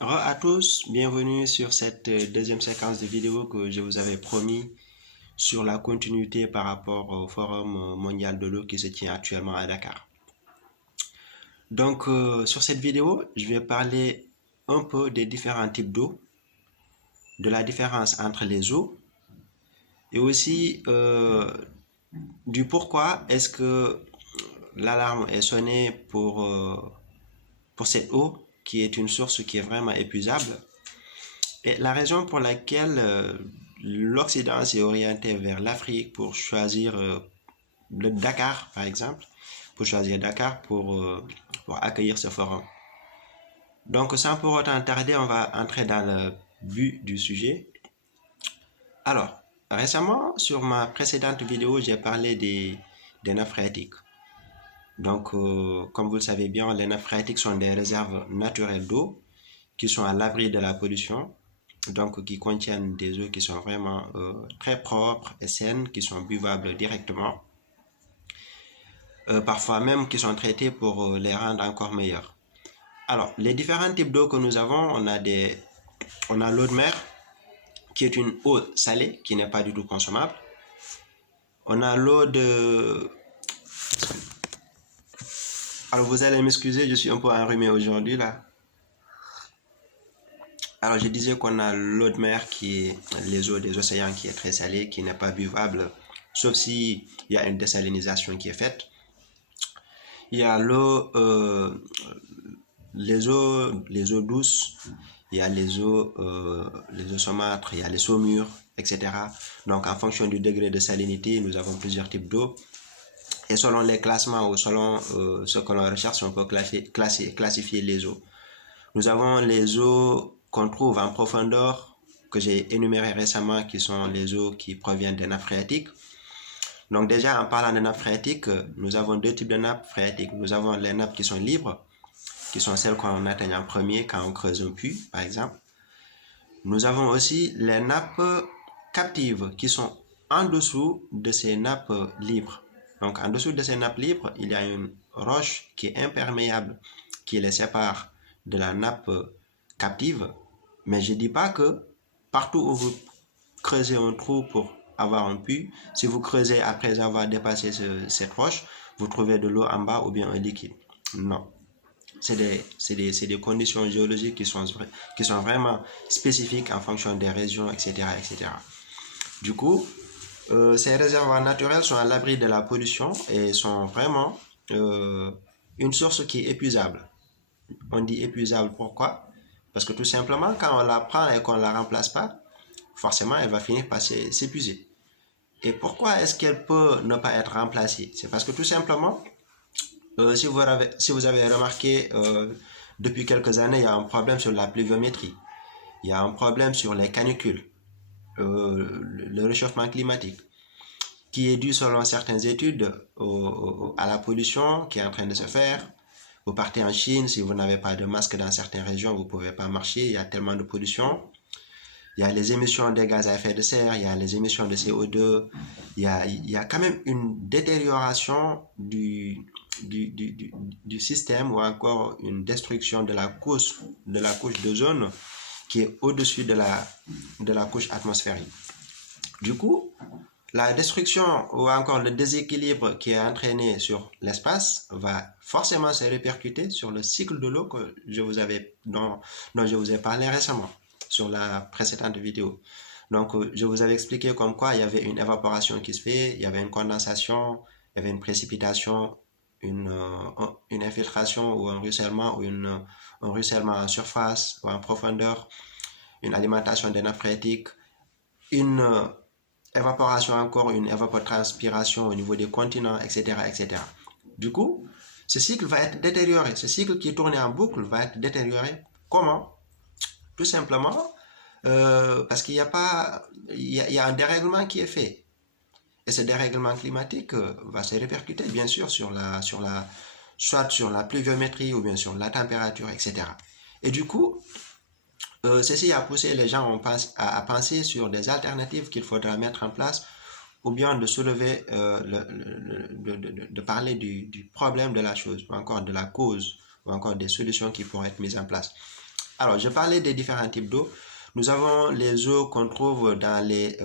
Re à tous, bienvenue sur cette deuxième séquence de vidéos que je vous avais promis sur la continuité par rapport au Forum mondial de l'eau qui se tient actuellement à Dakar. Donc, sur cette vidéo, je vais parler un peu des différents types d'eau, de la différence entre les eaux et aussi du pourquoi est-ce que l'alarme est sonnée pour cette eau qui est une source qui est vraiment épuisable. Et la raison pour laquelle l'Occident s'est orienté vers l'Afrique pour choisir le Dakar, par exemple, pour choisir Dakar pour accueillir ce forum. Donc, sans pour autant tarder, on va entrer dans le but du sujet. Alors, récemment, sur ma précédente vidéo, j'ai parlé des nappes phréatiques. Donc, comme vous le savez bien, les nappes phréatiques sont des réserves naturelles d'eau qui sont à l'abri de la pollution, donc qui contiennent des eaux qui sont vraiment très propres et saines, qui sont buvables directement, parfois même qui sont traitées pour les rendre encore meilleures. Alors, les différents types d'eau que nous avons, on a l'eau de mer, qui est une eau salée, qui n'est pas du tout consommable. On a l'eau de... Alors, vous allez m'excuser, je suis un peu enrhumé aujourd'hui, là. Alors, je disais qu'on a l'eau de mer qui est les eaux des océans qui est très salée, qui n'est pas buvable, sauf si il y a une désalinisation qui est faite. Il y a l'eau, les eaux douces, il y a les eaux saumâtres, il y a les saumures, etc. Donc, en fonction du degré de salinité, nous avons plusieurs types d'eau. Et selon les classements ou selon ce que l'on recherche, on peut classifier les eaux. Nous avons les eaux qu'on trouve en profondeur, que j'ai énumérées récemment, qui sont les eaux qui proviennent des nappes phréatiques. Donc déjà, en parlant de nappes phréatiques, nous avons deux types de nappes phréatiques. Nous avons les nappes qui sont libres, qui sont celles qu'on atteigne en premier quand on creuse un puits, par exemple. Nous avons aussi les nappes captives, qui sont en dessous de ces nappes libres. Donc en dessous de ces nappes libres, il y a une roche qui est imperméable, qui les sépare de la nappe captive. Mais je ne dis pas que partout où vous creusez un trou pour avoir un puits, si vous creusez après avoir dépassé cette roche, vous trouvez de l'eau en bas ou bien un liquide. Non. C'est des conditions géologiques qui sont vraiment spécifiques en fonction des régions, etc. etc. Du coup, ces réservoirs naturels sont à l'abri de la pollution et sont vraiment une source qui est épuisable. On dit épuisable pourquoi? Parce que tout simplement, quand on la prend et qu'on ne la remplace pas, forcément, elle va finir par s'épuiser. Et pourquoi est-ce qu'elle peut ne pas être remplacée? C'est parce que tout simplement, si vous avez remarqué, depuis quelques années, il y a un problème sur la pluviométrie. Il y a un problème sur les canicules, le réchauffement climatique, qui est dû selon certaines études à la pollution qui est en train de se faire. Vous partez en Chine, si vous n'avez pas de masque dans certaines régions, vous ne pouvez pas marcher, il y a tellement de pollution. Il y a les émissions de gaz à effet de serre, il y a les émissions de CO2, il y a quand même une détérioration du système ou encore une destruction de la couche d'ozone qui est au-dessus de la couche atmosphérique. Du coup, la destruction ou encore le déséquilibre qui est entraîné sur l'espace va forcément se répercuter sur le cycle de l'eau dont je vous ai parlé récemment sur la précédente vidéo. Donc, je vous avais expliqué comme quoi il y avait une évaporation qui se fait, il y avait une condensation, il y avait une précipitation, une infiltration ou un ruissellement un ruissellement en surface ou en profondeur, une alimentation des nappes phréatiques, une évaporation encore, une évapotranspiration au niveau des continents, etc., etc. Du coup, ce cycle va être détérioré. Ce cycle qui tourne en boucle va être détérioré. Comment? Tout simplement parce qu'il y a pas, il y a un dérèglement qui est fait. Et ce dérèglement climatique va se répercuter bien sûr soit sur la pluviométrie ou bien sur la température, etc. Et du coup, ceci a poussé les gens à penser sur des alternatives qu'il faudra mettre en place ou bien de soulever, de parler du problème de la chose, ou encore de la cause, ou encore des solutions qui pourraient être mises en place. Alors, je parlais des différents types d'eau. Nous avons les eaux qu'on trouve dans les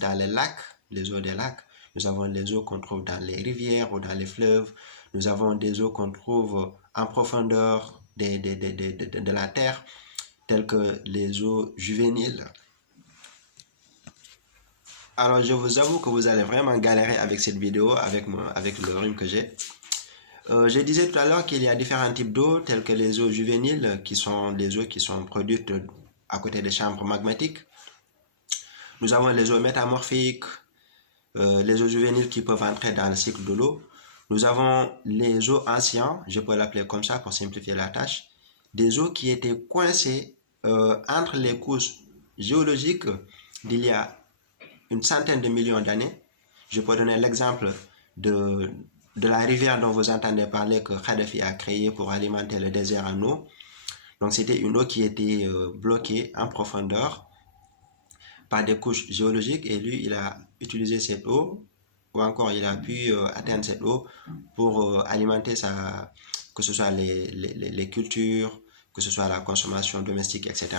lacs, les eaux des lacs. Nous avons les eaux qu'on trouve dans les rivières ou dans les fleuves. Nous avons des eaux qu'on trouve en profondeur de la terre, telles que les eaux juvéniles. Alors, je vous avoue que vous allez vraiment galérer avec cette vidéo, avec le rhume que j'ai. Je disais tout à l'heure qu'il y a différents types d'eau, tels que les eaux juvéniles, qui sont les eaux qui sont produites à côté des chambres magmatiques. Nous avons les eaux métamorphiques, les eaux juvéniles qui peuvent entrer dans le cycle de l'eau. Nous avons les eaux anciennes, je peux l'appeler comme ça pour simplifier la tâche, des eaux qui étaient coincées entre les couches géologiques d'il y a une centaine de millions d'années. Je peux donner l'exemple de la rivière dont vous entendez parler que Kadhafi a créée pour alimenter le désert en eau. Donc c'était une eau qui était bloquée en profondeur par des couches géologiques et lui il a utilisé cette eau ou encore il a pu atteindre cette eau pour alimenter que ce soit les cultures, que ce soit la consommation domestique, etc.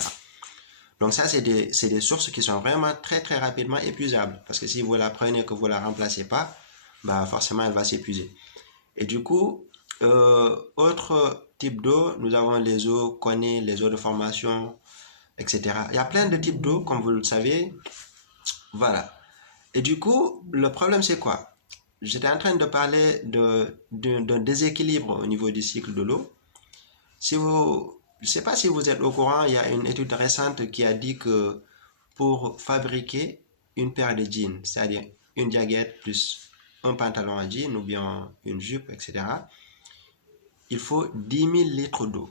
Donc ça, c'est des sources qui sont vraiment très très rapidement épuisables. Parce que si vous la prenez et que vous ne la remplacez pas, bah forcément elle va s'épuiser. Et du coup, autre type d'eau, nous avons les eaux connées, les eaux de formation, etc. Il y a plein de types d'eau, comme vous le savez. Voilà. Et du coup, le problème c'est quoi? J'étais en train de parler d'un déséquilibre au niveau du cycle de l'eau. Je ne sais pas si vous êtes au courant, il y a une étude récente qui a dit que pour fabriquer une paire de jeans, c'est-à-dire une jaquette plus un pantalon à jeans ou bien une jupe, etc., il faut 10 000 litres d'eau.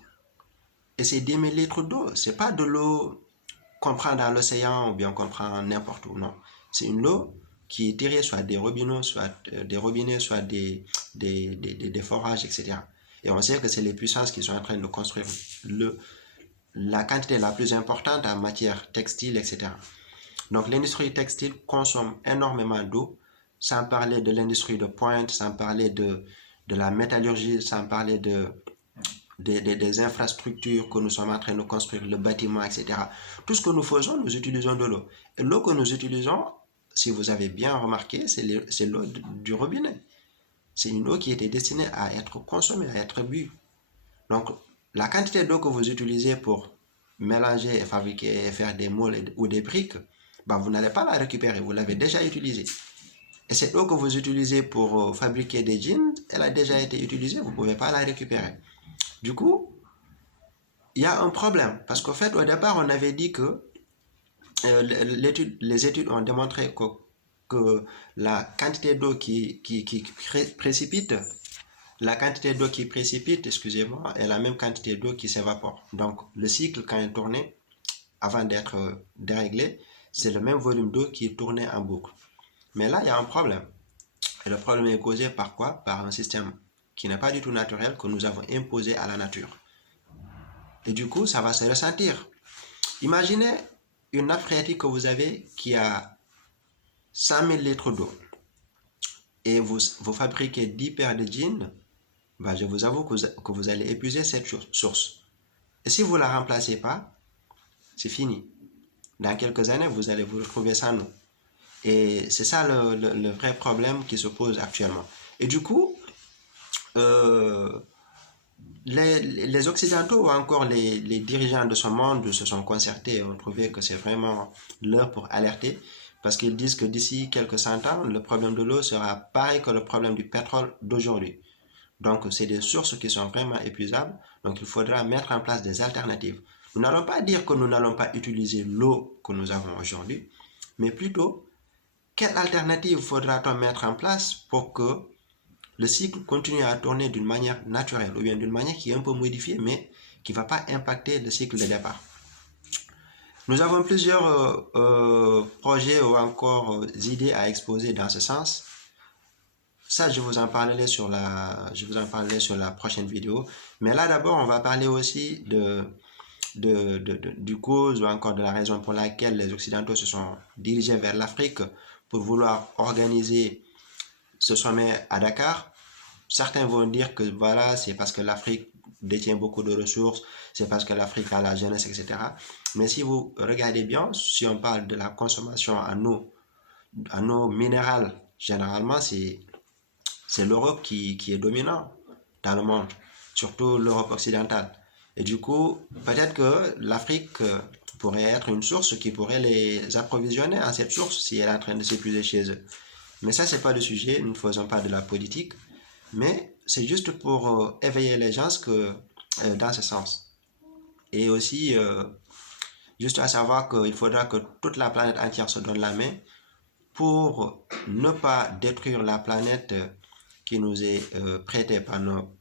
Et ces 10 000 litres d'eau, ce n'est pas de l'eau qu'on prend dans l'océan ou bien qu'on prend n'importe où, non. C'est une eau qui est tirée soit des robinets, soit des forages, etc. Et on sait que c'est les puissances qui sont en train de construire la quantité la plus importante en matière textile, etc. Donc l'industrie textile consomme énormément d'eau, sans parler de l'industrie de pointe, sans parler de la métallurgie, sans parler des infrastructures que nous sommes en train de construire, le bâtiment, etc. Tout ce que nous faisons, nous utilisons de l'eau. Et l'eau que nous utilisons, si vous avez bien remarqué, c'est l'eau du robinet. C'est une eau qui était destinée à être consommée, à être bue. Donc, la quantité d'eau que vous utilisez pour mélanger et fabriquer et faire des moules ou des briques, bah, vous n'allez pas la récupérer, vous l'avez déjà utilisée. Et cette eau que vous utilisez pour fabriquer des jeans, elle a déjà été utilisée, vous ne pouvez pas la récupérer. Du coup, il y a un problème. Parce qu'au fait, au départ, on avait dit que les études ont démontré que la quantité d'eau qui précipite, excusez-moi, est la même quantité d'eau qui s'évapore. Donc, le cycle, quand il tournait, avant d'être déréglé, c'est le même volume d'eau qui tournait en boucle. Mais là, il y a un problème. Et le problème est causé par quoi? Par un système qui n'est pas du tout naturel, que nous avons imposé à la nature. Et du coup, ça va se ressentir. Imaginez une nappe phréatique que vous avez qui a 100 000 litres d'eau et vous fabriquez 10 paires de jeans, bah, je vous avoue que vous allez épuiser cette source. Et si vous ne la remplacez pas, c'est fini. Dans quelques années, vous allez vous retrouver sans eau. Et c'est ça le vrai problème qui se pose actuellement. Et du coup, les Occidentaux ou encore les dirigeants de ce monde se sont concertés et ont trouvé que c'est vraiment l'heure pour alerter parce qu'ils disent que d'ici quelques cent ans, le problème de l'eau sera pareil que le problème du pétrole d'aujourd'hui. Donc, c'est des sources qui sont vraiment épuisables. Donc, il faudra mettre en place des alternatives. Nous n'allons pas dire que nous n'allons pas utiliser l'eau que nous avons aujourd'hui, mais plutôt, quelle alternative faudra-t-on mettre en place pour que le cycle continue à tourner d'une manière naturelle ou bien d'une manière qui est un peu modifiée, mais qui ne va pas impacter le cycle de départ. Nous avons plusieurs projets ou encore idées à exposer dans ce sens. Ça, je vous en parlerai sur la prochaine vidéo. Mais là, d'abord, on va parler aussi du cause ou encore de la raison pour laquelle les Occidentaux se sont dirigés vers l'Afrique pour vouloir organiser ce sommet à Dakar. Certains vont dire que voilà, c'est parce que l'Afrique détient beaucoup de ressources, c'est parce que l'Afrique a la jeunesse, etc. Mais si vous regardez bien, si on parle de la consommation en eau minérale, généralement, c'est l'Europe qui est dominant dans le monde, surtout l'Europe occidentale. Et du coup, peut-être que l'Afrique pourrait être une source qui pourrait les approvisionner en cette source si elle est en train de s'épuiser chez eux. Mais ça, c'est pas le sujet, nous ne faisons pas de la politique, mais c'est juste pour éveiller les gens dans ce sens. Et aussi, juste à savoir qu'il faudra que toute la planète entière se donne la main pour ne pas détruire la planète qui nous est prêtée par nos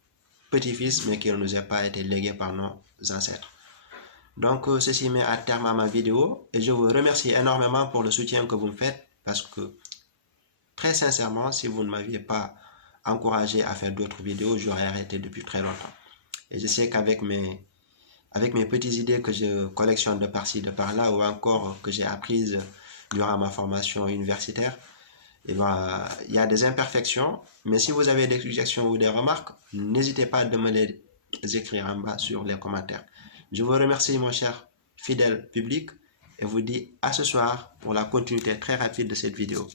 petits-fils, mais qui ne nous a pas été léguée par nos ancêtres. Donc, ceci met à terme à ma vidéo et je vous remercie énormément pour le soutien que vous me faites parce que, très sincèrement, si vous ne m'aviez pas encouragé à faire d'autres vidéos, j'aurais arrêté depuis très longtemps. Et je sais qu'avec mes petites idées que je collectionne de par-ci, de par-là, ou encore que j'ai apprises durant ma formation universitaire, et ben, il y a des imperfections, mais si vous avez des suggestions ou des remarques, n'hésitez pas à me les écrire en bas sur les commentaires. Je vous remercie, mon cher fidèle public, et vous dis à ce soir pour la continuité très rapide de cette vidéo.